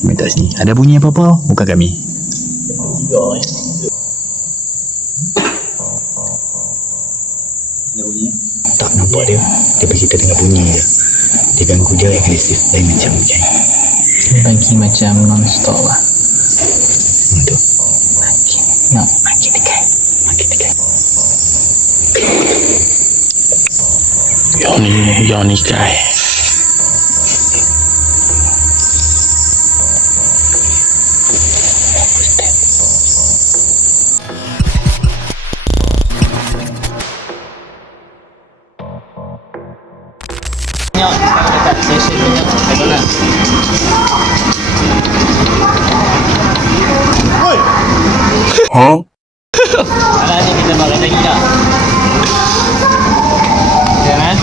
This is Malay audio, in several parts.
Minta sini. Ada bunyi apa-apa? Bukan kami. Ada bunyi? Tak nampak dia. Dia bagi kita dengar bunyi je. Dia ganggu dia agresif. Lain macam kan. Dia bagi macam non-stop lah. Itu. Makin dekat. Makin dekat. Johnny guy. Dekat session minyak $1. Huh? Alah ni kita makan lagi dah. Jangan.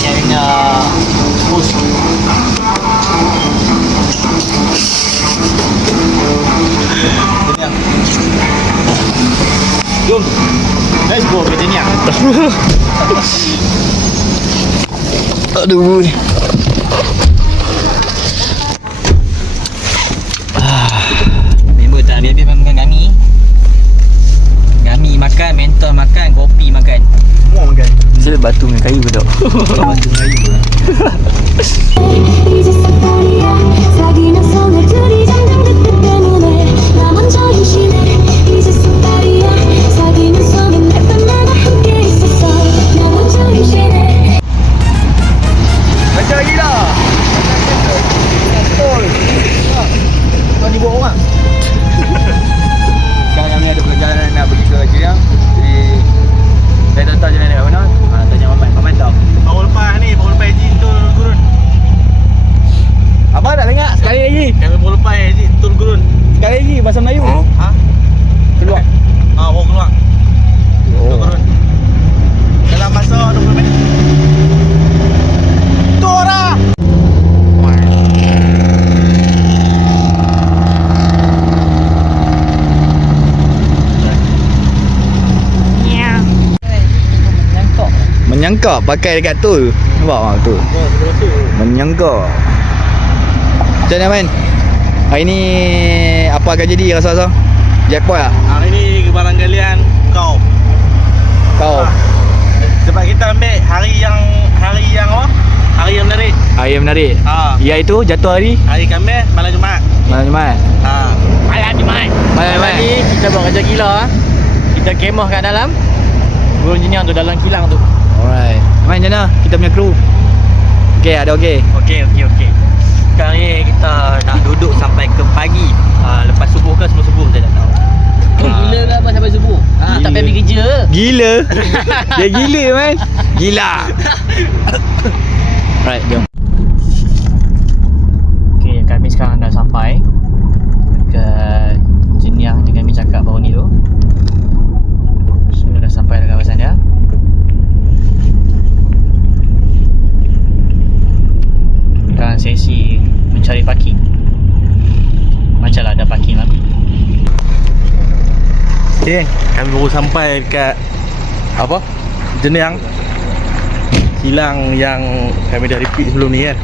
Yang nak push. Jom. Let's go ke sini. Aduh. Member tak habis-habis makan kami. Kami makan, mentor makan, kopi makan. Semua makan. Saya batu dengan kayu ke tak? Batu kayu lah. 이제 싹다리야 사귀는 손을 들이잡는 그때 때문에 나 먼저 임신해 이제 싹다리야 사귀는 손은 날 때마다 함께 있었어 나 먼저 임신해 Macam lagi dah. Betul. Kau ni buat orang. Sekarang kami ada perjalanan nak pergi ke Jiriang. Jadi saya tak tahu jalan dekat mana. Tanya Mamat. Mamat tahu. Baru lepas Haji Tul Gurun. Abang nak dengar sekali lagi. Kami baru lepas Haji Tul Gurun. Sekali lagi bahasa Melayu. Ha? Keluar. Baru keluar. Tul Oh. Gurun. Dalam masa 20 minit. Tora. Menyangkak pakai dekat tu. Nampak bang tu. Menyangkak. Macam mana man? Hari ni apa akan jadi rasa-rasa? Jackpot tak? Hari ni kebarangkalian kau. Kau. Sebab kita ambil hari yang apa? Hari yang menarik. Hari yang menarik. Ha. Iaitu jatuh hari Hari Khamis, malam Jumaat. malam Jumaat. Ha. Malam Jumaat. Malam Jumaat. Ni kita buat kerja gila. Kita kemah kat dalam gurun jenjang tu, dalam kilang tu. Alright. Man, macam mana kita punya kru? Okey, ada okey. Okey. Sekarang ni kita nak duduk sampai ke pagi. Lepas subuh ke sebelum subuh saya tak tahu. Gila ke apa sampai subuh? Tak payah pergi kerja. Gila. Dia gila man. Gila. Alright, jom. Okey, kami sekarang dah sampai ke Jeniang yang kami cakap baru ni tu. Semua dah sampai dekat kawasan dia. Sekarang sesi mencari parking. Macam lah ada parking lah. Okay, kami baru sampai dekat apa? Jeniang. Kilang yang kami dah repeat sebelum ni kan.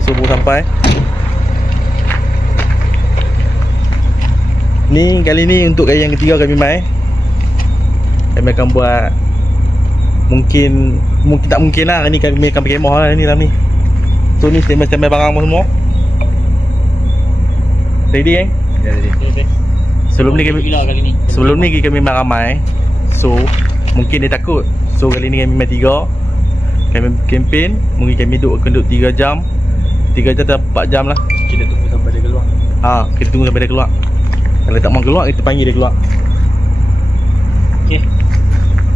So baru sampai. Ni kali ni untuk kali yang ketiga kami main. Kami akan buat mungkin tak mungkin lah. Ni kami akan pakai moh lah ni dalam ni. So ni standby barang semua. Ready kan? Ya, ready. Sebelum ni kami main ramai. So mungkin dia takut. So kali ni kami main 3. Kami campaign. Mungkin kami duduk 3 jam. 3 jam atau 4 jam lah. Kita tunggu sampai dia keluar. Kita tunggu sampai dia keluar. Kalau tak mau keluar, kita panggil dia keluar. Okey.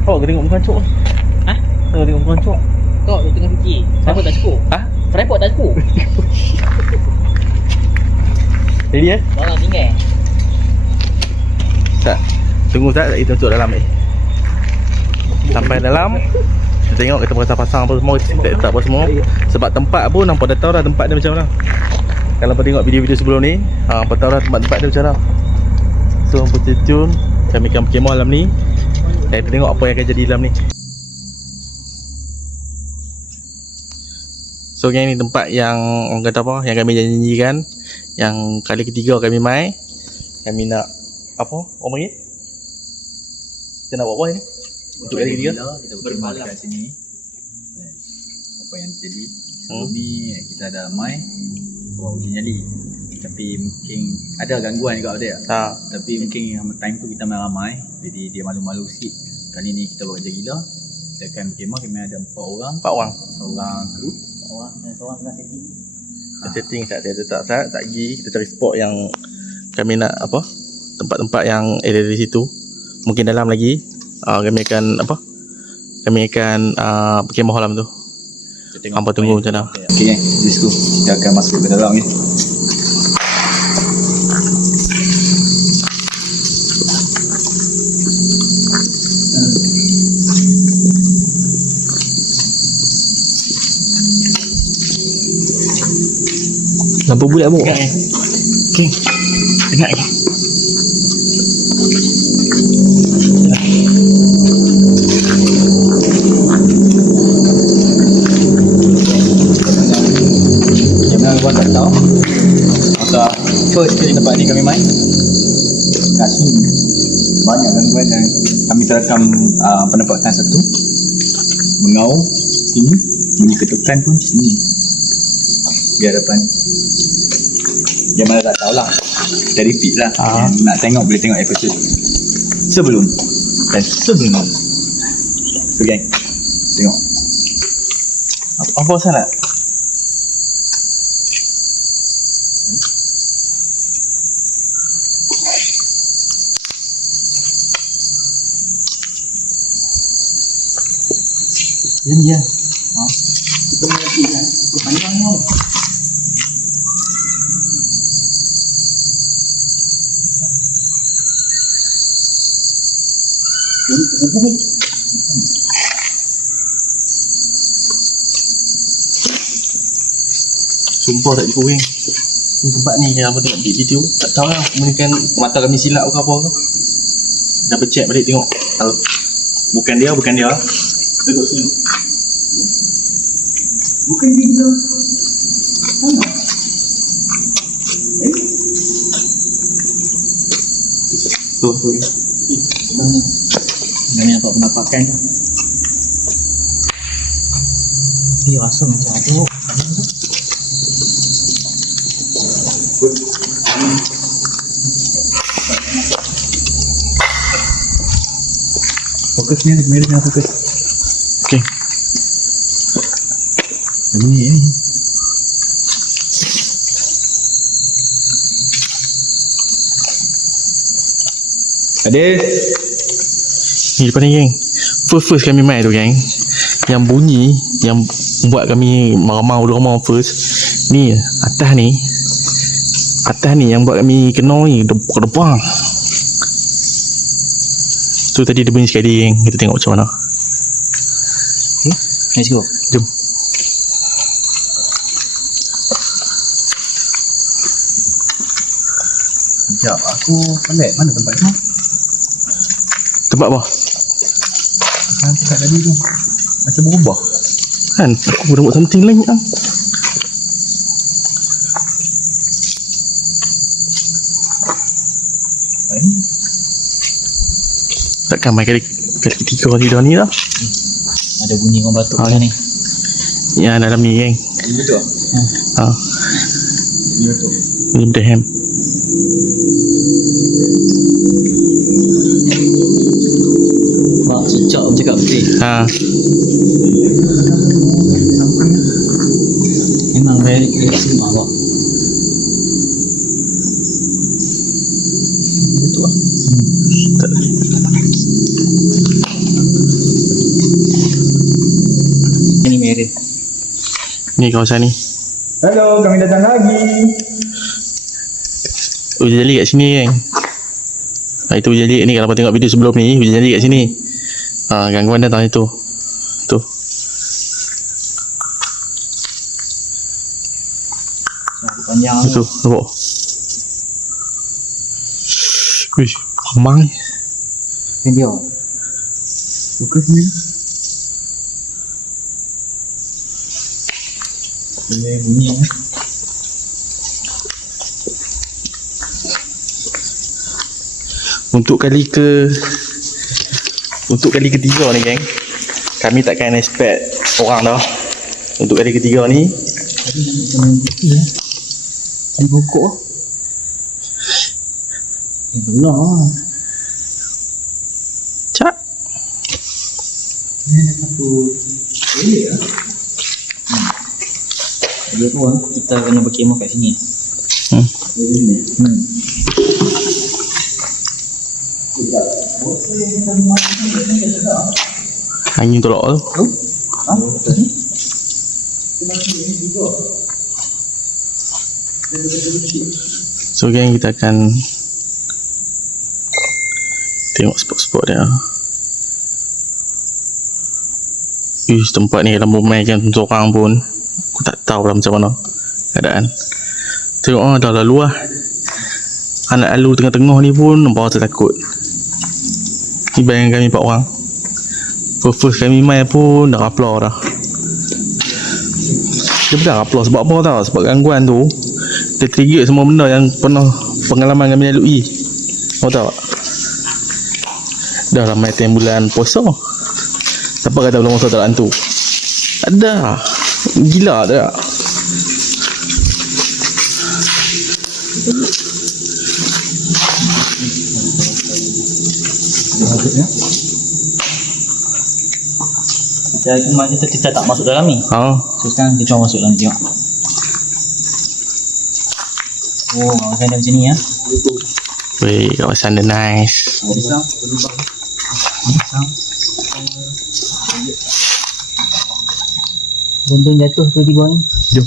Oh, kau tengok muka cok. Hah? Kau tengok muka cok. Kau tengah fikir. Tripod tak cukup. Tripod tak cukup. Ready ya? Barang tinggal. Tak. Tunggu tak kita masuk dalam ni. Sampai dalam kita tengok kita pasang apa semua, set up apa semua. Sebab tempat pun nampak dah tahu dah tempat dia macam mana. Kalau kau tengok video-video sebelum ni, apa tahu dah tempat dia macam mana. So hampa stay tune. Kami akan berkemah dalam ni. Dan kita tengok apa yang akan jadi dalam ni. So So gang ni tempat yang orang kata apa, yang kami janjikan. Yang kali ketiga kami mai. Kami nak apa? Orang panggil? Kita nak buat apa ni? Untuk kali ketiga. Kita bermalam kat sini. Apa yang tadi? Sebelum ni kita ada mai bawa uji nyali. Tapi mungkin ada gangguan juga dia. Tapi mungkin yang time tu kita main ramai. Jadi dia malu-malu sikit. Kali ni kita bekerja gila. Kita akan kemah, kami ada 4 orang. Seorang kru, seorang tengah setting. Setting saat saya tak pergi, kita cari spot yang kami nak apa? Tempat-tempat yang ada di situ. Mungkin dalam lagi kami akan apa? Kami akan kemah malam tu. Hampa tunggu macam mana. Okay, let's go. Kita akan masuk ke dalam ni. Lampu bulat bu. Okay. Dengar ke? Jangan buat tak tahu. Masa first kali tempat ni kami main kat sini banyak gangguan dan kami terekam penempatan satu mengaum sini, bunyi ketukan pun sini di hadapan. Yang mana tak tahulah, kita repeat lah. Yang nak tengok boleh tengok episode sebelum dan sebelum. So gang, tengok Apa pasal nak? ya. Kita melakukan panjang tau. Sumpah tak jumpa wing. Ni tempat ni yang apa tengok video. Tak tahu lah, mungkin mata kami silap ke apa ke. Dah check balik tengok. Kalau bukan dia. Duduk sini. Bukan dia bilang sama. Tu. Kami dapat pendapatkan tu. Dia rasa macam tu. Fokus ni, kamera jangan fokus. Okey. Ni. Adis. Ni depan ni geng. First kami main tu geng. Yang bunyi yang buat kami ramai first. Ni atas ni yang buat kami kena ni ke depan. Tu tadi dia bunyi sekali geng. Kita tengok macam mana. Let's go. Jom. Sekejap, aku pelik. Mana tempat tu? Tempat apa? Tempat tadi tu macam berubah. Kan? Aku pun buat something lain kan? Takkan main kali ketiga kali dah ni lah. Ada bunyi orang batuk kat ni. Yang dalam ni geng. Ini betul? Ini betul. Ni betul ham. Mak cicak cakap betul. Memang very crazy mak bak. Betul lah. Ini merah. Ni kawasan ni. Hello, kami datang lagi. Hujan jali kat sini geng. Itu hujan jali ni, kalau kau tengok video sebelum ni, hujan jali kat sini. Gangguan datang itu. Tu. Panjang Itu, nampak. Wish, ramai. Ini dia. Fokus ni. Dia bunyi Untuk kali ketiga ni geng, kami takkan expect orang dah. Untuk kali ketiga ni Kan pokok belah cak ni ada satu bilik lah. Dia tu lah kita kena berkemah kat sini. angin tolak tu. So geng, kita akan tengok spot-spot dia. Tempat ni dalam bomai kan untuk orang pun aku tak tahu lah macam mana keadaan. Tengok dah lalu lah. Anak lalu tengah-tengah ni pun nampak rasa takut. Ni bayang kami 4 orang. First kami main pun dah raplar dah. Dia dah raplar sebab apa tau? Sebab gangguan tu tertrigger semua benda yang pernah pengalaman kami lalui. Tahu tak? Dah ramai time bulan puasa. Siapa kata belum puasa tak ada hantu? Ada. Gila tak? Kita tak masuk dalam ni. So sekarang kita cuba masuk dalam ni, tengok. Oh, kawasan dia macam ni ya. Weh, kawasan dia nice. Benda jatuh tu tiba ni. Jom.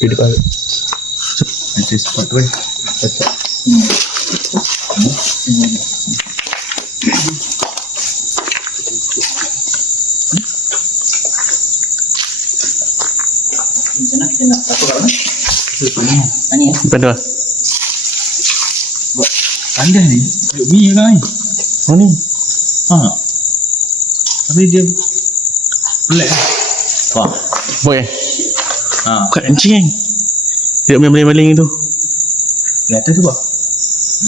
Pergi depan. Nanti spot tu Macam mana? Kita nak takut kat mana? Mana ya? Depan tu lah. Pandas ni duduk mi kan ni. Oh ni. Tapi dia pelik lah. Boy. Bukan anjing. Dia main baling-baling tu. Di atas tu bah.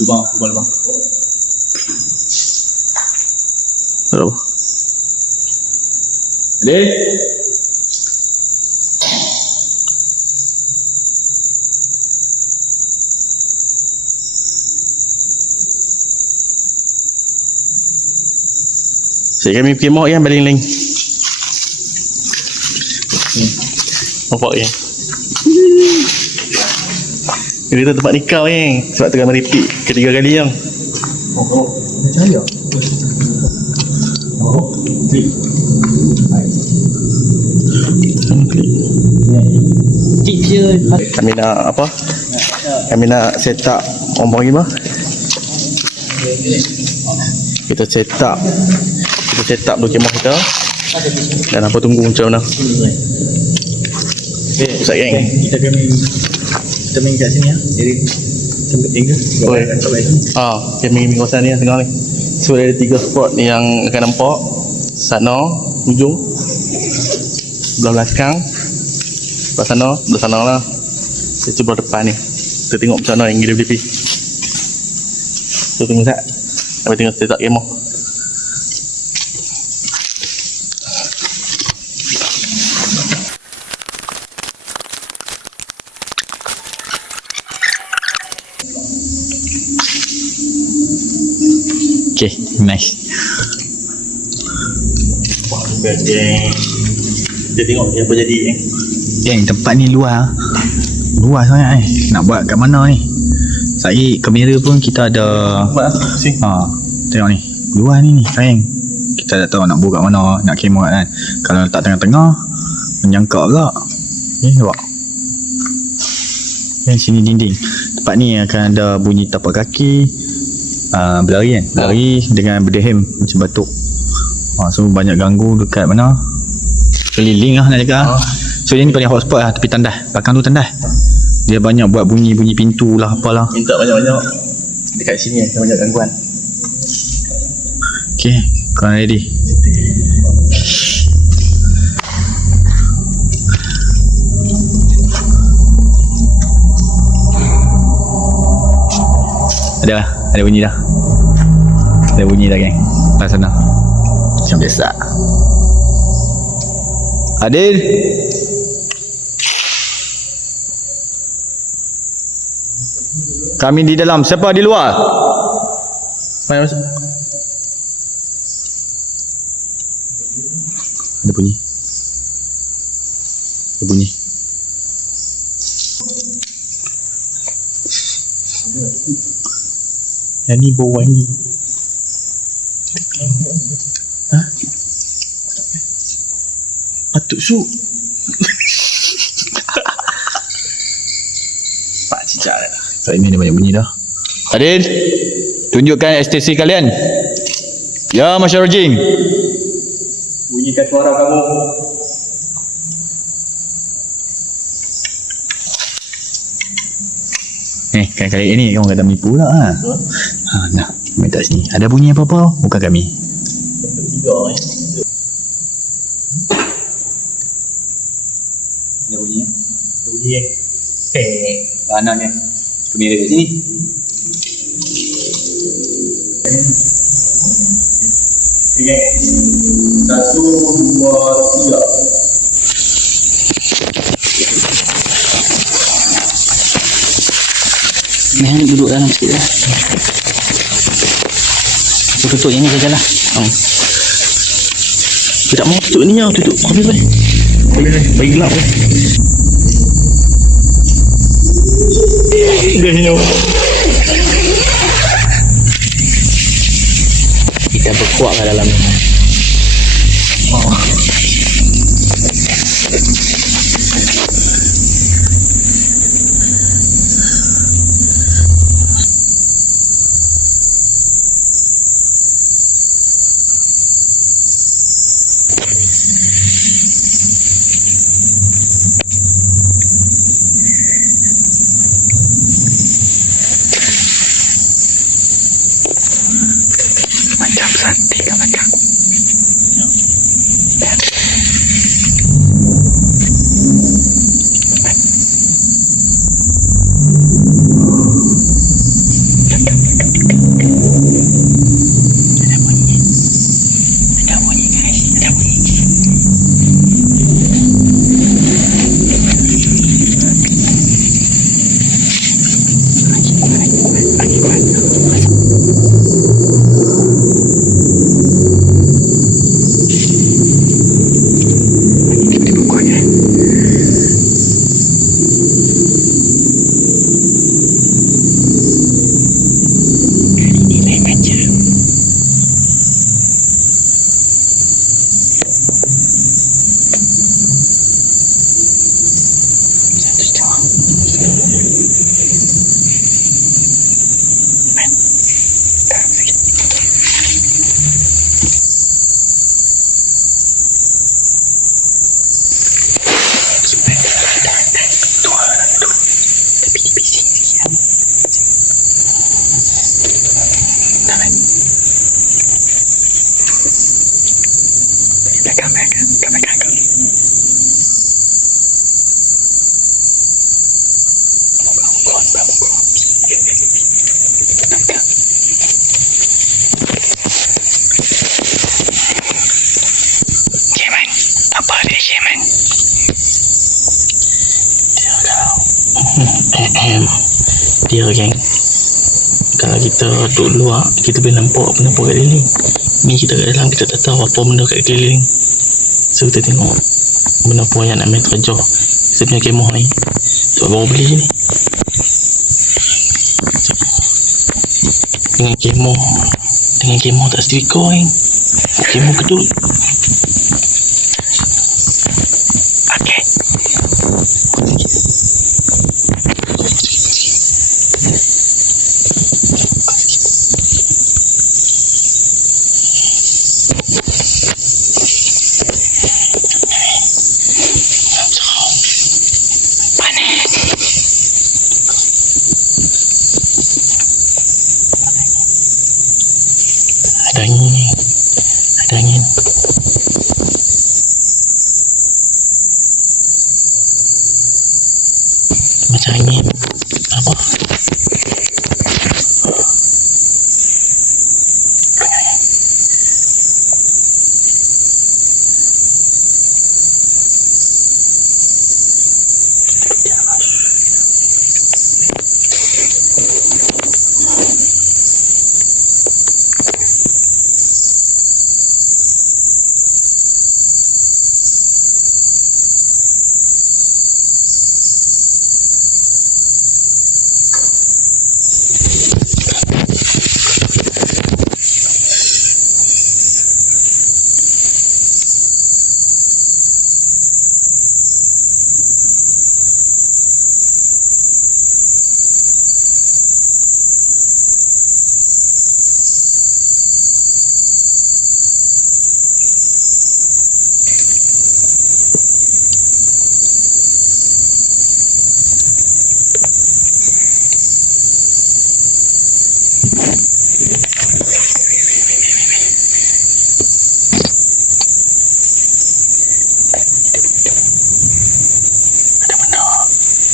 Lubang. Tak tahu. Adik. Saya kami pergi mak yang baling-baling. Nampak yang dia tu tempat nikah yang sebab tengah meripik ketiga kali yang Ada cahaya. Tips je. kami nak apa? Kami nak set up orang panggil apa? Kita set up dulu kemah kita. Dan apa tunggu macam mana? Pusat geng. Kita main kat sini ya. Jadi kita tinggal. Boleh. Kami kawasan ni tengah ni. So ada 3 spot ni yang akan nampak. Sana, ujung, belah belakang, belah sana lah. Saya cuba depan ni. Kita tengok macam mana yang gila boleh pergi. So tunggu sekejap. Sampai tengok set up kemah. Okay, nice. Best geng. Kita tengok apa jadi geng. Geng, tempat ni luar sangat Nak buat kat mana ni? Saya kamera pun kita ada. Buat lah. Sini. Tengok ni. Luar ni sayang. Kita tak tahu nak buat kat mana, nak kemah kan. Kalau letak tengah-tengah menyangkak pula. Nampak. Sini dinding. Tempat ni akan ada bunyi tapak kaki. Berlari kan. Berlari dengan berdehem macam batuk. So banyak ganggu dekat mana, keliling lah nak cakap. So dia ni paling hotspot lah, tepi tandas. Belakang tu tandas. Dia banyak buat bunyi-bunyi pintu lah apalah. Minta banyak-banyak dekat sini kan, banyak gangguan. Okay, korang ready? Ada bunyi dah. Ada bunyi dah geng. Dah sana. Macam biasa. Adil. Kami di dalam. Siapa di luar? Mana masuk? Ada bunyi. Ada bunyi. Yang ni bau wangi. Hah? Patut su. Pak cicak dah. Kali ni ada banyak bunyi dah. Adil, tunjukkan STC kalian. Ya, Masyarul Jin. Bunyikan suara kamu. Kali ini kamu kata menipu pula ha. Nah, minta sini. Ada bunyi apa-apa? Bukan kami. Ada bunyi? Ada bunyi anaknya. Kami ada kat sini. Okay. 1, 2, 3. Meh duduk dalam sikit lah. Aku tutup yang ni saja lah. Aku tak mau tutup ni lah. Tutup habis boleh. Boleh. Bagi gelap boleh. Dah hilang. Kita berkuat kat dalam ni. Macam santai kat belakang. Dia geng, kalau kita duduk luar, kita boleh nampak benda kat keliling. Ni kita kat dalam, kita tak tahu apa benda kat keliling. So kita tengok benda apa yang nak main terjah. Kita punya kemah ni sebab baru beli ni. Dengan kemah tak setrika geng. Kemah kedut. Okay. Ada angin. Macam angin apa?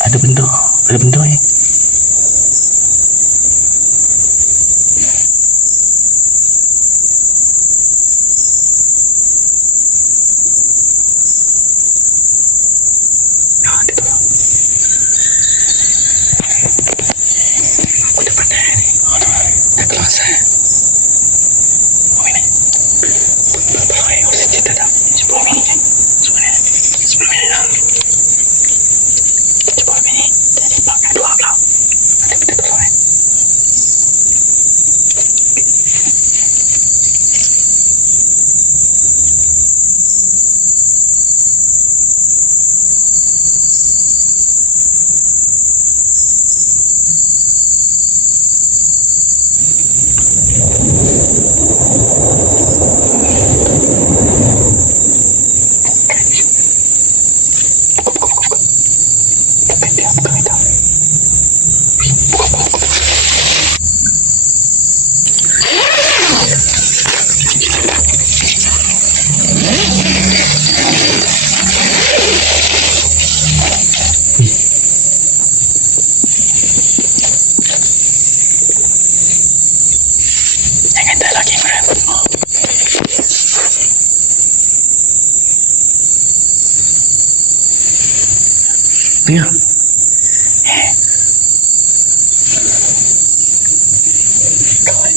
Ada benda dia tu. Aku dah pandai ni. Dah kelas ini. Berapa lama aku cerita dah? 10 minit kan? 10 minit dah. 10 minit. Jadi pakai 2 pula. Ada benda tu lah. Jangan tak lagi merah. Dengar. Kawan.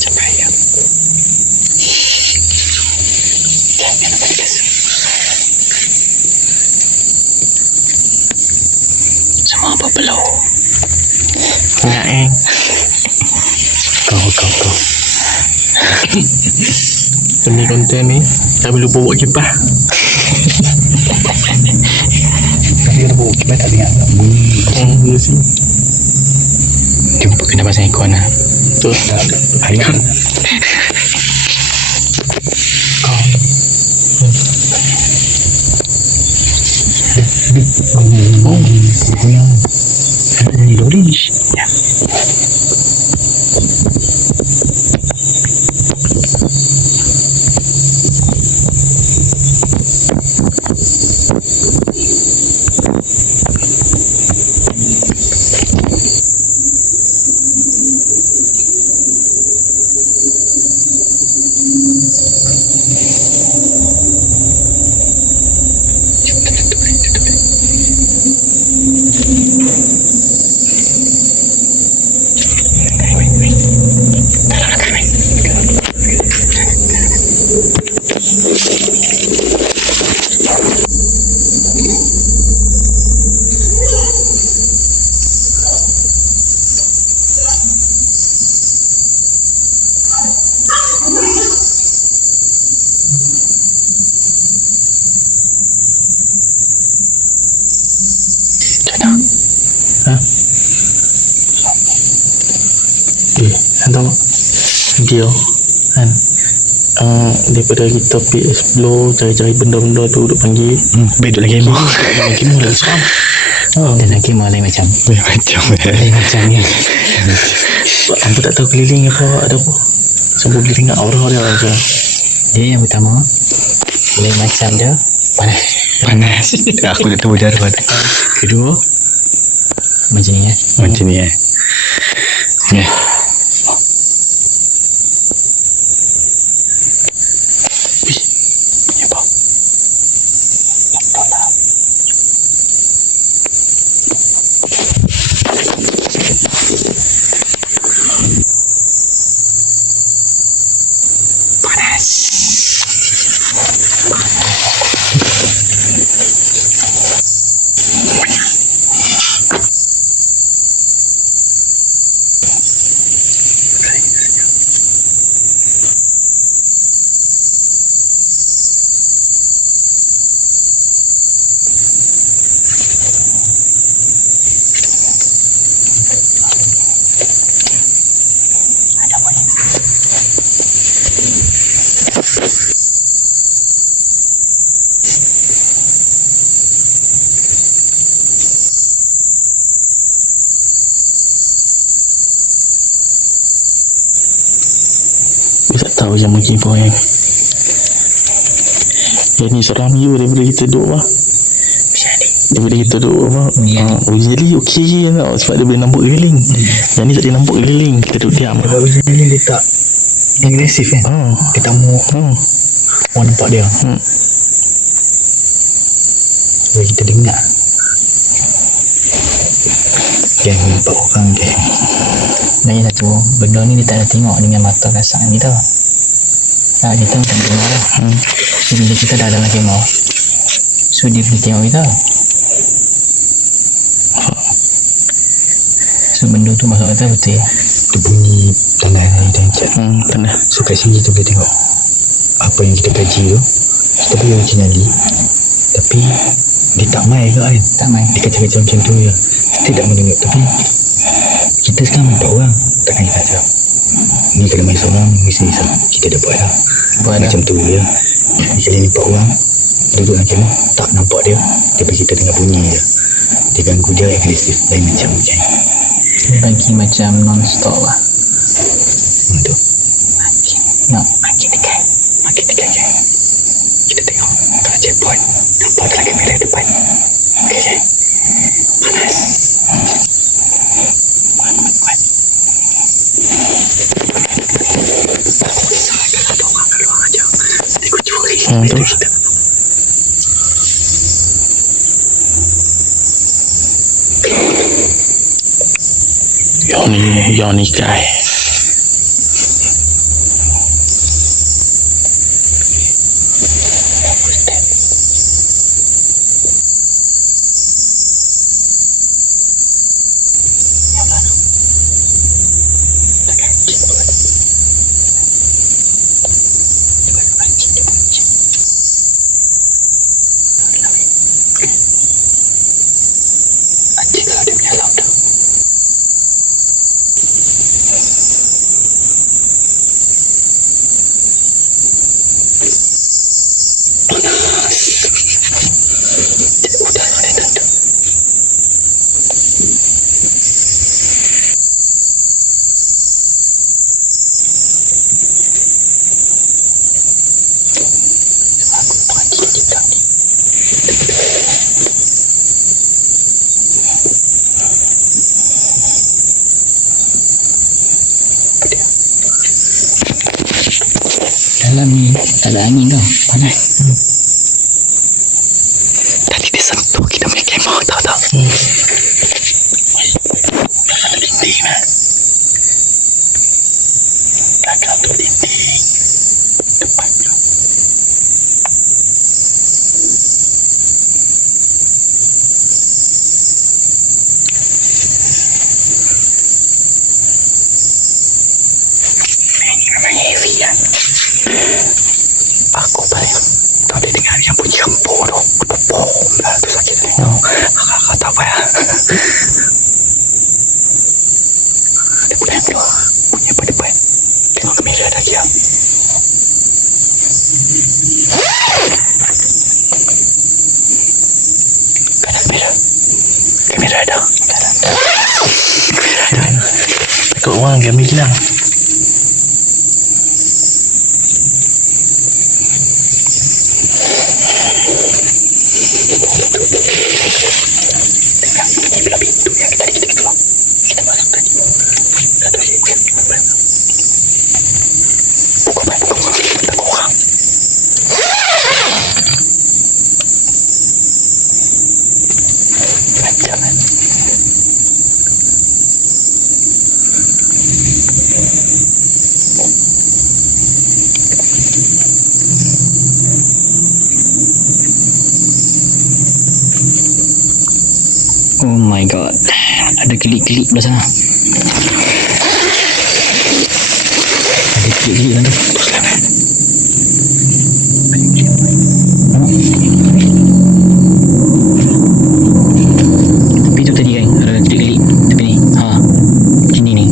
Cahaya. Jangan bergegas. Semua berpeluh. Ya, Kau. Demi konten ni, tak perlu bawa kipas. Tapi kena bawa kipas tak dengar. Ya sih. Jumpa kena pasang ikon lah. Betul. Ayam. Lorish. Ya. Tahu video kan, daripada kita pergi explore cari-cari benda-benda tu duk panggil Bedok lagi emo. lagi mula seram. Dan lagi emo lain macam. Lain macam ni. Aku tak tahu keliling apa ada apa, sambil boleh tengok aura dia aja. Dia yang pertama lain macam dia panas. Aku tak tahu udara. Kedua macam ni Macam ni Ya. tahu yang mungkin pun kan. Yang ni seram you daripada kita duduk apa. Daripada kita duduk apa. Jadi okey je tau. Sebab dia boleh nampak keliling. Yang ni tak boleh nampak keliling. Kita duduk diam. Sebab ni dia tak agresif kan. Dia tak mau orang nampak dia. Jadi kita dengar. Geng nampak orang geng. Dan yang satu benda ni dia tak ada tengok dengan mata kasar ni tau. Tak, kita tak tengok lah. So bila kita dah dalam kemah, so dia boleh tengok kita. So benda tu masuk kata betul ya. Dia bunyi tanah ni cat. Tanah. So kat sini kita boleh tengok apa yang kita kaji tu. Kita boleh baca nyali. Tapi dia tak main ke kan? Tak main. Dia kacau-kacau macam tu je. Kita tak mendengar. Tapi kita sekarang 4 orang. Takkan kita kacau. Ni kalau main seorang, mesti kita dah buat lah. Macam tu je. Ni kali ni 4 orang duduk dalam kemah, tak nampak dia. Dia bagi kita dengar bunyi je. Dia ganggu dia agresif. Lain macam kan. Dia bagi macam non-stop lah. Betul. Makin dekat. Makin dekat kan. Kita tengok. Kalau checkpoint, nampak dalam kamera depan. Okey kan. Panas. Kuat. Kalau ada orang keluar aja. Ikut curi. Terus. Yang ni kai. Dalam ni tak ada angin tau. Panas. Tadi dia sentuh kita punya kemah tau tak? Ada dinding lah. Belakang tu dinding. Depan tu. Ini memang heavy kan. Aku paling tak boleh dengar yang bunyi gempur tu. Bom lah tu sakit tu. Kakak tak apa ya. Dia pula yang keluar. Bunyi apa depan. Tengok kamera dah diam. Kan ada kamera. Kamera ada. Kamera ada. Takut orang kami hilang. Oh my god. Ada kelip-kelip belah sana. Ada kelip-kelip kan tu. Terus lah. Tapi tu tadi kan ada kelip-kelip. Tapi ni. Sini ni.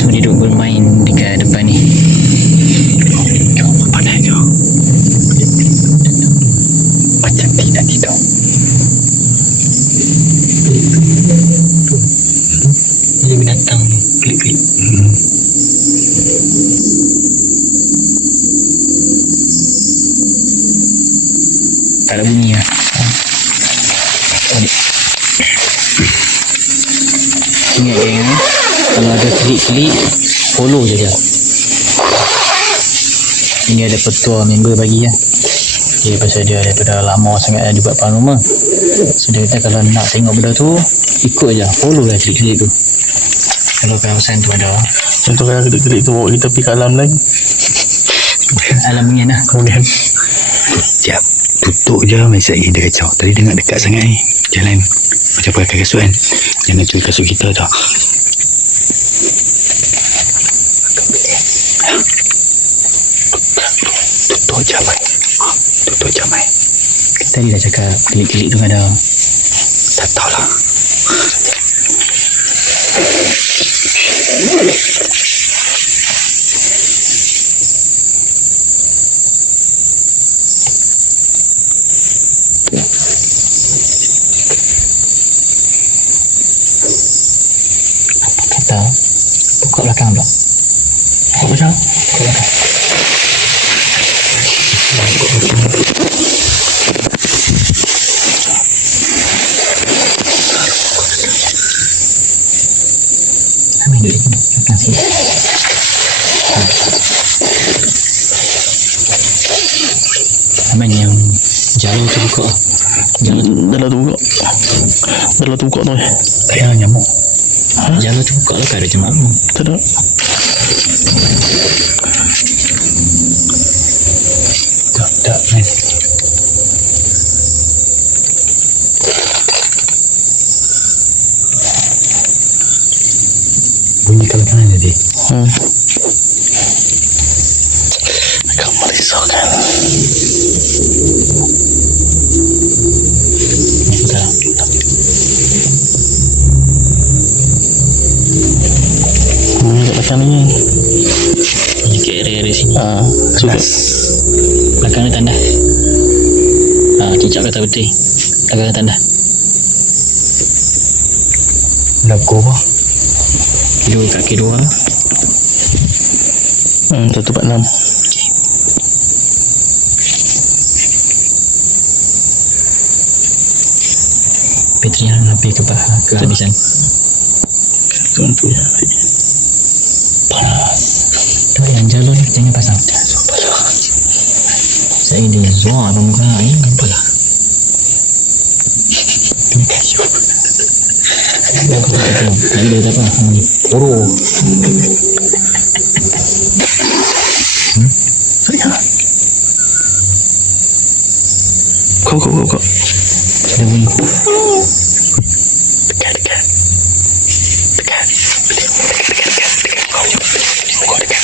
So dia duduk bermain dekat depan ni. Panas je. Macam tidak tidur. Dia binatang ni. Klip-klip. tak ada bunyi lah. Ingat geng, kalau ada klik-klik, follow je dia. Ini ada petua member bagi lah. Dia pasal dia daripada lama sangat dia buat paranormal. So dia kata kalau nak tengok benda tu, ikut je, follow lah klik-klik tu. Kalau kawasan tu ada. Contoh kalau klik-klik tu bawa kita pergi ke alam lain. Alam mungkin lah. Kemudian Sekejap, tutup je mesej dia kacau. Tadi dengar dekat sangat ni. Jalan macam pakai kasut kan. Jangan curi kasut kita dah. Tutup je Mai. Tutup je Mai. Tadi dah cakap klik-klik tu ada. Tak tahulah. Kata buka belakang pula. Buka belakang. Buka belakang. Kami duduk sini. Belakang sini. Aman yang jalur tu buka. Jalur tu, dah lah tu buka. Dah lah tu buka tu. Tak payah nyamuk. jalur tu buka lah, tak ada jemaah tu. Tak ada. Tak man. Bunyi kanan tadi. Agak merisaukan. Bunyi kat belakang ni. Bunyi kat area-area sini. Suka. Belakang ni tanda. Cicak kata betul. Belakang ni tanda. Lagu apa? Dua kaki dua. 146. Bateri yang lebih kehabisan. Tunggu ya. Panas. Tu yang jalur ni jangan pasang. Saya dia zuar abang muka ni nampak lah. Kena kayu. Lagi dia apa? Poro. Kau. Ada bunyi. Dekat. Kau dekat.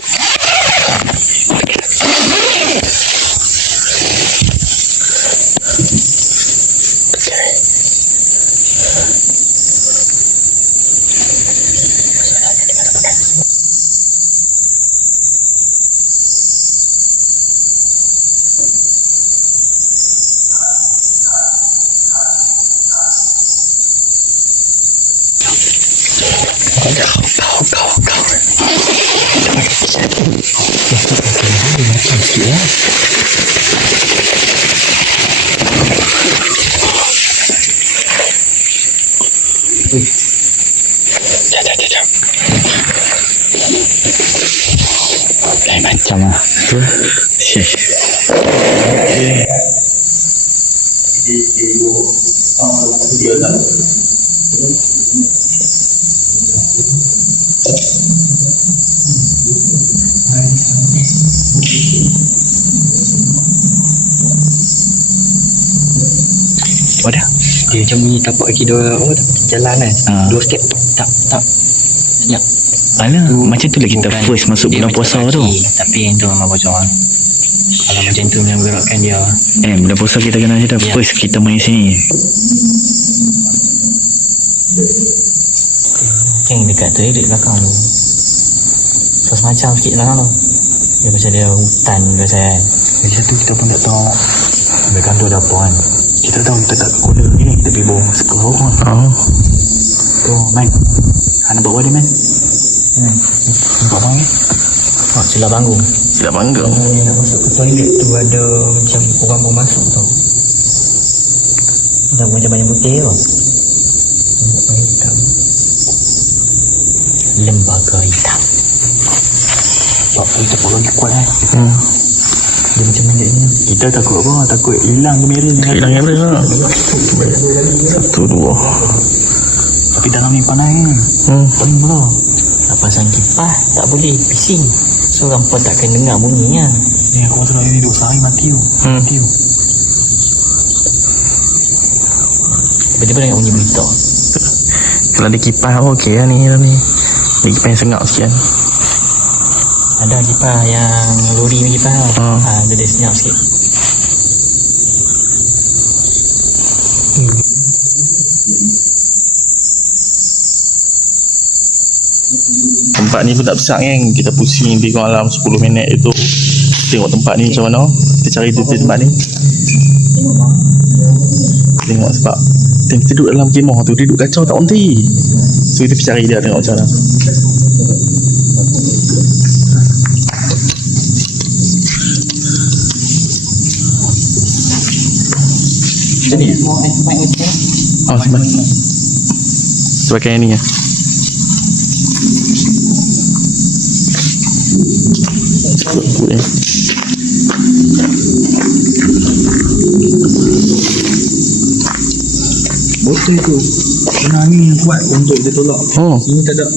Jap. Lain macam lah. Wadah. Dia macam bunyi tapak kaki dua jalan kan. Dua step. Tak. Sekejap. Alah, macam tu lah kita Bukan, first masuk dia bulan macam puasa kaki, tu. Tapi yang tu memang bocor. Kalau macam tu yang bergerakkan dia. Bulan puasa kita kena je dah. Ya. First kita main sini. Yang dekat tu di belakang tu. Terus macam sikit belakang tu. Dia pasal dia hutan biasa kan. Dari satu kita pun tak tahu belakang tu ada apa kan. Kita tahu kita tak corner ni tapi bawah sekolah kan. Tu man. Anak bawa dia man. Nampak bang ni? Celah panggung. Tidak bangga. Nak masuk ke toilet tu ada macam orang mau masuk tau. Dah macam banyak putih tu. Lembaga hitam. Apa kita perlu kuat Dia macam mana ni? Kita takut apa? Takut hilang kamera ni. Hilang kamera lah. 1, 2. Tapi dalam ni panas kan? Paling bro. Pasang kipas tak boleh bising. So orang pun takkan dengar bunyi lah. Ni aku rasa ni 2 sehari mati tu. Mati tu. Tiba-tiba dengar bunyi berita. Kalau ada kipas apa okey lah ni. Ada kipas yang sengak sikit kan. Ada kipas yang lori ni kipas tau. Dia senyap sikit. Tempat ni pun tak besar kan. Kita pusing tengok alam 10 minit itu. Tengok tempat ni macam mana. Kita cari detail tempat ni. Tengok sebab kita duduk dalam kemah tu, dia duduk kacau tak berhenti. So kita pergi cari dia tengok macam mana. Jadi semua tempat ni Sebab sebagai yang ni ya. Good, eh. Botol tu kena ni yang kuat untuk dia tolak. Ini tak ada.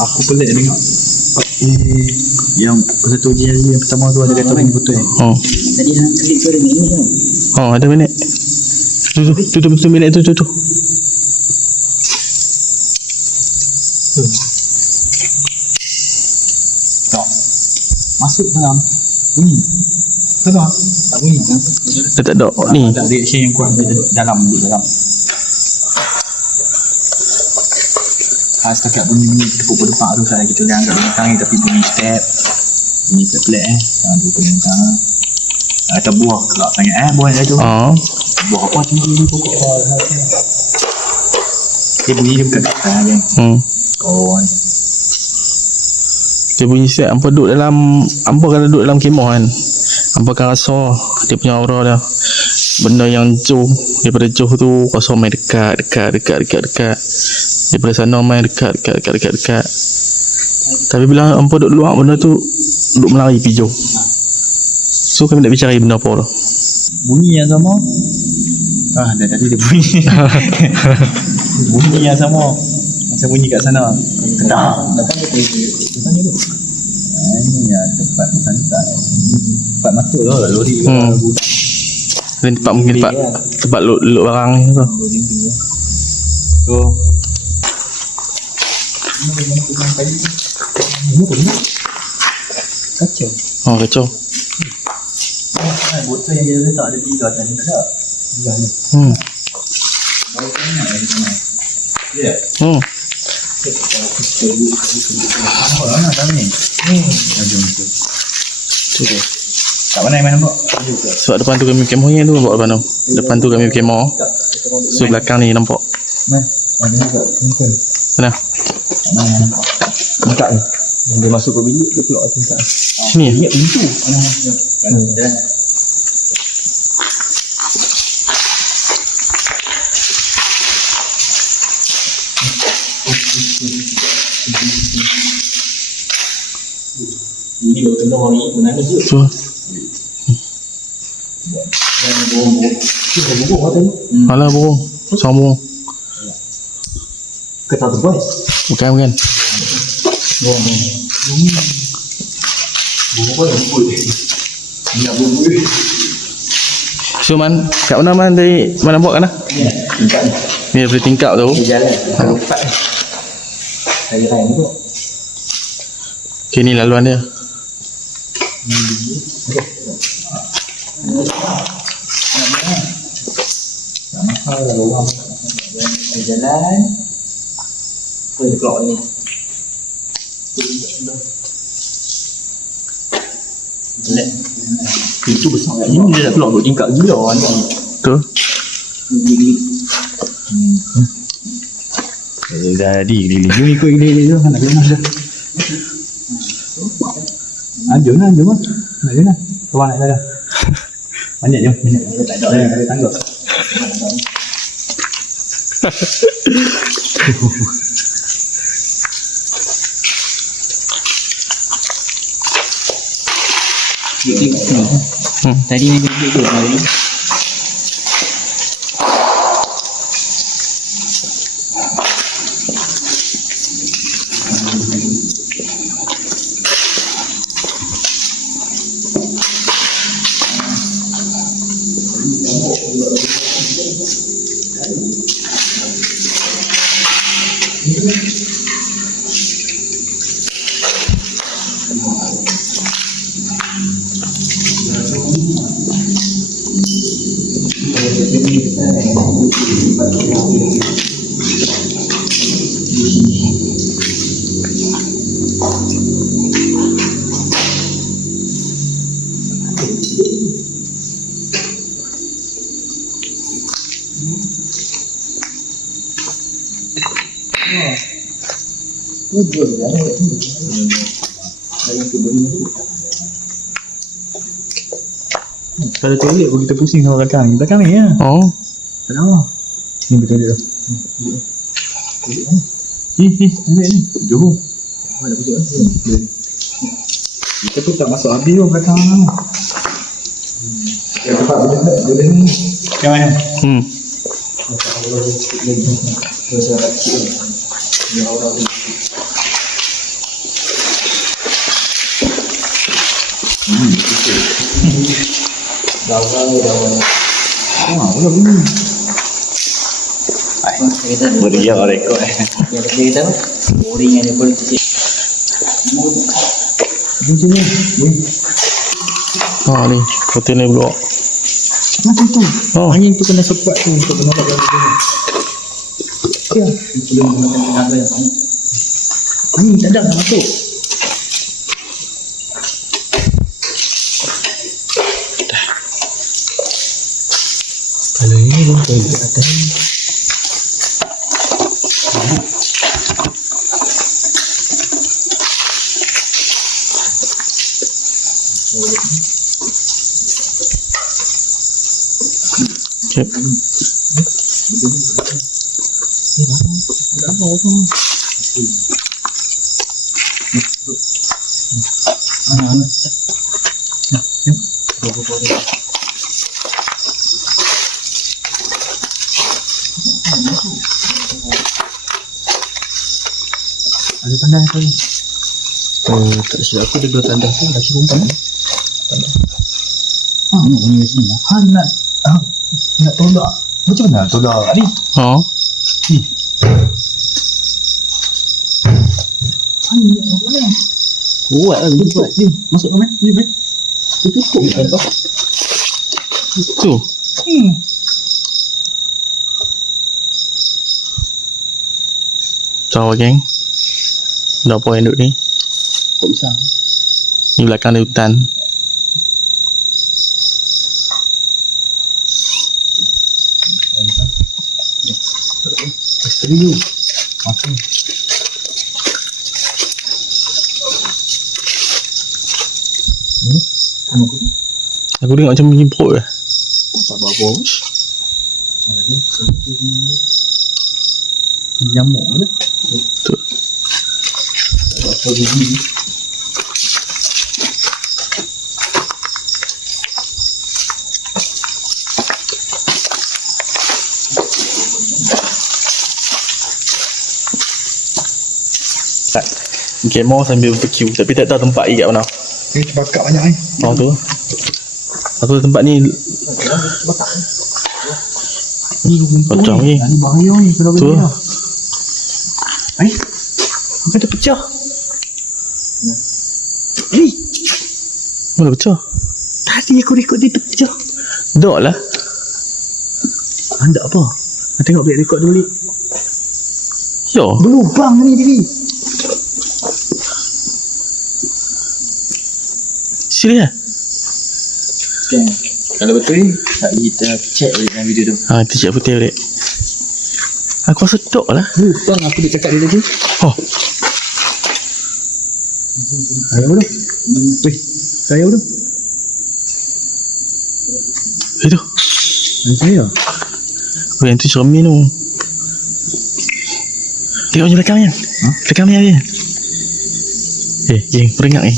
Aku pelik tengok. Yang satu jari yang pertama tu ada kata ni botol. Tadi hang klik tu ada minit tau. Ada minit. Tu minit tu. Tak. Masuk dalam bunyi. Tak bunyi. Dia tak ada ni. Tak ada reaction yang kuat dalam. Setakat bunyi tepuk berdepak tu saya kita angkat bintang ni tapi bunyi step. Bunyi pelik dua bintang. Atau buah kelak sangat buah dia tu. Buah apa tinggi ni pokok dia bunyi dia bukan kat atas je. Dia bunyi set. Hampa duduk dalam, hampa kalau duduk dalam kemah kan, hampa akan rasa dia punya aura dia. Benda yang jauh, daripada jauh tu kosong main dekat. Daripada sana main dekat. Tapi bila hampa duduk luar, benda tu duduk melari pergi jauh. So kami nak bicara benda apa tu. Bunyi yang sama. Dah tadi dia bunyi. Bunyi yang sama. Macam bunyi kat sana. Kedah. Datang tu. Ini yang tempat santai. Tempat masuk tu lah lori. Dan tempat mungkin tempat luk barang ni tu. So kacau. Kacau. Botol yang dia letak ada 3 tadi tak ada. 3 ni. Ya. Nampak lah dalam ni. Jom tu. Kat mana yang main nampak? Sebab depan tu kami kemah yang tu nampak depan tu. Depan tu kami kemah. So belakang ni nampak. Mana kat mungkin. Mana? Nampak ni. Dia masuk ke bilik dia keluar tingkat. Sini ya? Ya pintu. Jalan. Ini betul orang ni menangis je. Tu. Alah burung. Sama burung. Ketak tu boy. Bukan. So man, kat mana man dari mana buat kan? Ni dari tingkap tu. Jalan. Lompat. Saya lain tu. Okay, ni laluan dia. Jalan. Apa dia keluar ni? Pintu besar kat ni dia dah keluar duk tingkap gila ni. Tu. Jadi gila. Jom ikut gila nak kena dah. Jom lah. Nak kena. Kawan nak dah. Banyak jom. Tak ada tangga. Tadi ni duduk hari. Kalau toilet pun kita pusing sama belakang. Belakang ni ya. Oh. Tak tahu. Ni betul dia. Ni toilet ni. Jom. Mana pusing ah? Kita pun tak masuk habis pun belakang. Ya tempat bila ni. Macam mana? Beriak rekod. Yang kita tahu, boring ada politik. Oh ni, hotel ni blok. Macam tu. Oh. Angin tu kena support tu untuk menolak dalam sini. Ya. Sebelum menggunakan tenaga yang banyak. Angin tak ada nak masuk. Kalau ini pun saya di atas. Okay. Ada apa kosong? Ada tanda apa ni? Tak silap aku dia tanda tu laki perempuan. Tanda. Ni sini lah. Han nak tolak. Macam mana tolak ni? Oh. Ni. Han nak mana? Kuat lah dia kuat. Ni masuk ke mana? Ni baik. Tutup kan tu. Tu. Ciao geng. Dah apa yang duduk ni? Kok bisa? Ni belakang dia hutan. Serius. Okey. Aku tengok macam bunyi perut lah. Tak apa-apa. Nyamuk ke? Tu. Apa bunyi? Tak. Okay, mau sambil barbecue tapi tak tahu tempat lagi kat mana. Ni terbakar banyak ni. Oh tu. Aku tempat ni Ni rumput Pecah ni. Ni bahaya ni kalau Tu. begini. Bukan ada pecah. mana pecah? Tadi aku rekod dia terpecah. Dok lah. Anda apa? Tengok balik rekod dulu. Yo. Berlubang ni TV. Serius? Okay. Kalau betul ni, tak kita check balik dalam video tu. Ha, kita cek putih balik. Aku rasa dok lah. Lubang aku dah cakap dia tadi. Oh. Ayo dah. Weh, saya dah. Itu. Saya. Oh, yang tu cermin tu. Tengok je belakang kan. Belakang ni ada. Geng, peringat ni.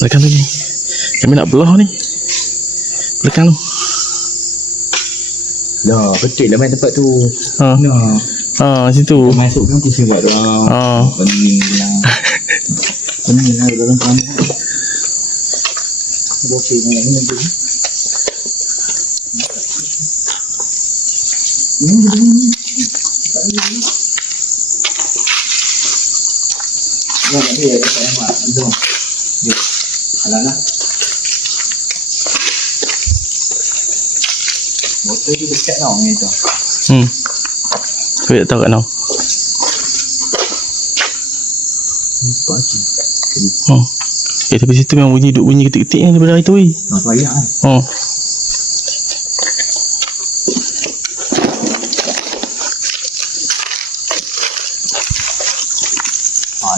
Belakang tu geng. Kami nak belah ni. Belakang tu. Dah, betul lah main tempat tu. Ha. Nah, Situ. masuk kan kisah kat dalam. Pening lah. Pening lah dalam kamu. Bokeh banyak ni nanti. Nak dia tak emak. Jom. Jom. Alah. Motor tu dekat tau ni tu. Aku tak tahu kat mana. Pagi. Tapi situ memang bunyi ketik-ketik yang daripada itu weh. Nak bayar kan?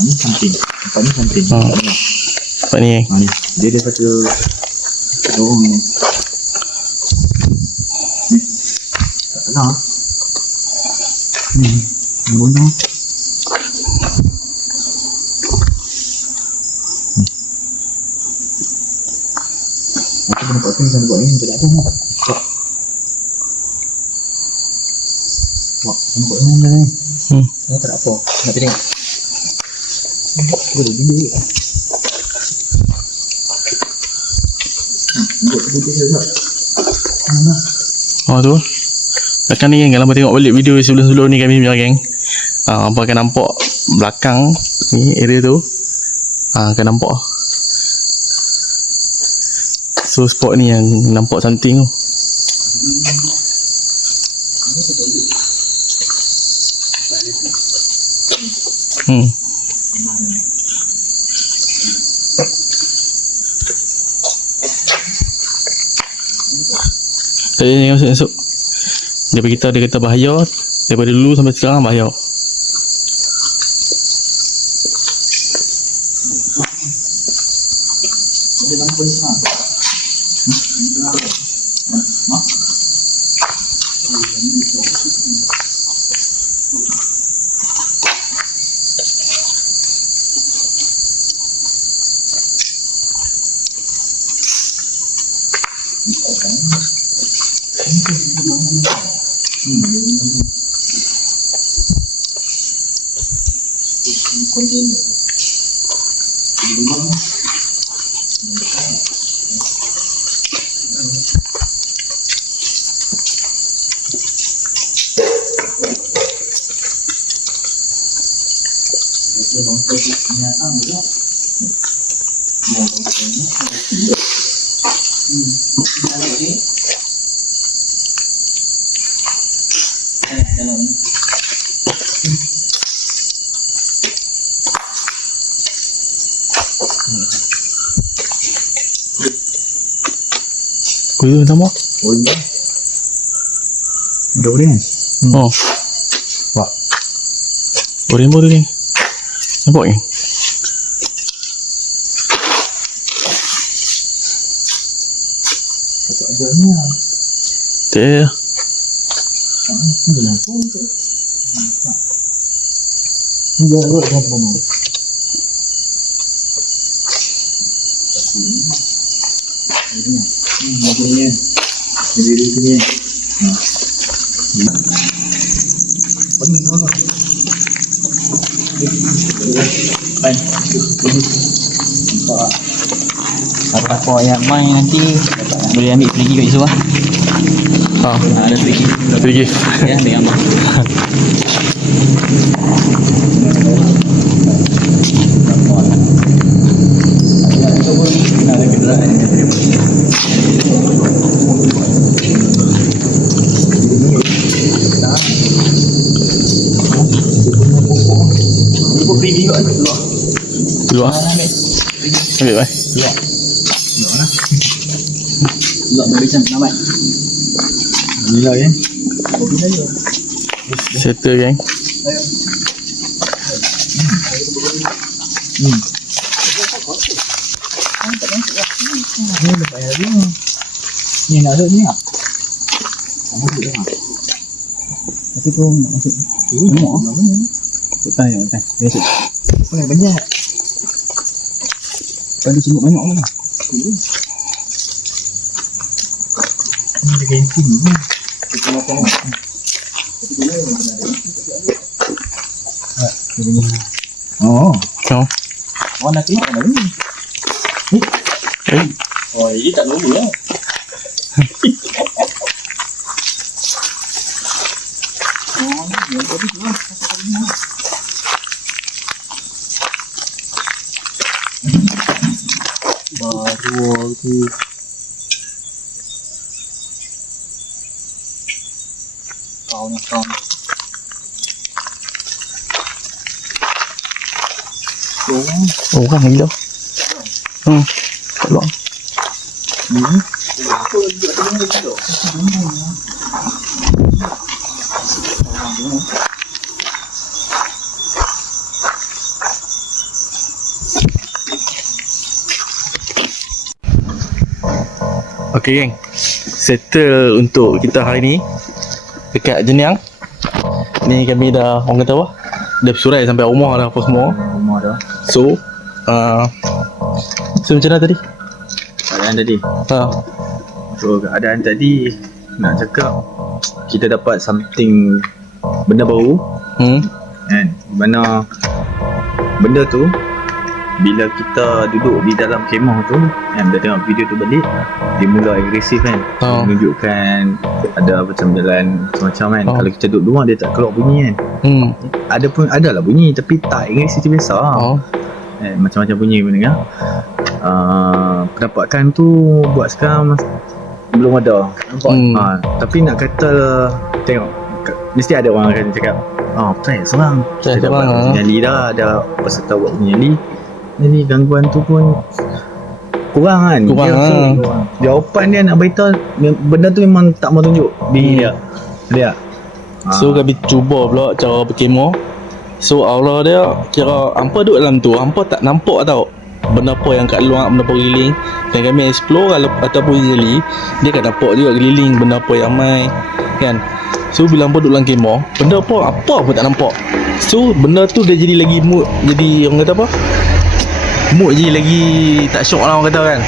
Ni something. Tempat ni something. Tempat ni eh. Ni. Dia ada satu dorong ni. Tak salah. Guna. Aku kena buat ni, buat ni, tak ada nak. Wah, kena buat ni dah ni. Tak ada apa. Nak pergi tengok. Boleh beli. Buat beli juga. Tu. Belakang ni geng, kalau tengok balik video sebelum-sebelum ni kami punya geng. Apa akan nampak belakang ni area tu. Akan nampak. So spot ni yang nampak something tu. Tadi ni masuk. Dia beritahu, dia kata bahaya. Daripada dulu sampai sekarang bahaya. Kuyu sama. Oh iya. Udah boleh kan? Wah. Rainbow tu ni. Nampak ni? Tak ada ni lah. Tak ada. Ni lah. Ni dia rot kan teman. Mobilnya jadi sini. Pening dulu. Apa yang main nanti boleh ambil free gift kat situ lah. Ada free gift. Free gift. Ya, ambil gambar. Ada kenderaan yang terima. Keluar. Ambil baik. Juga macam nampak. Alhamdulillah ya. Settle geng. Ni lepas hari ni. Ni nak ada ni ah. Kamu duduk dah. Tapi tu masuk. Tengok. Tengok. Biasa. Banyak. Pada semut banyak mana? Ada genting ni. Oh. Oh. Orang nak tengok mana ni? Oh, ini tak normal lah. Baru tu. Kau ni kau. Orang gila. Tak luar. Okey geng, settle untuk kita hari ni dekat Jeniang. Ni kami dah, orang kata apa, dah bersurai sampai rumah dah apa semua. Rumah dah. So macam mana tadi? Keadaan tadi. So keadaan tadi nak cakap kita dapat something, benda baru kan, mana benda tu bila kita duduk di dalam kemah tu kan, bila tengok video tu balik dia mula agresif kan, menunjukkan ada macam jalan macam-macam kan. Kalau kita duduk luar dia tak keluar bunyi kan. Ada pun adalah bunyi tapi tak agresif biasa kan, macam-macam bunyi mendengar. Penampakan tu buat sekarang belum ada nampak. Tapi nak kata tengok mesti ada orang akan cakap try seorang kita dapat bunyi nyali dah, ada peserta buat bunyi nyali. Jadi gangguan tu pun kurang kan. Jawapan dia nak beritahu benda tu memang tak mau tunjuk diri dia. So kami cuba pula cara berkemah. So aura dia kira hampa duduk dalam tu, hampa tak nampak tau benda apa yang kat luar, benda apa keliling. Dan kami explore kalau ataupun jeli, dia akan nampak juga keliling benda apa yang mai kan. So bila hampa duduk dalam kemah, benda apa pun tak nampak. So benda tu dia jadi lagi mood, jadi orang kata apa, mood je lagi tak syok lah orang kata kan.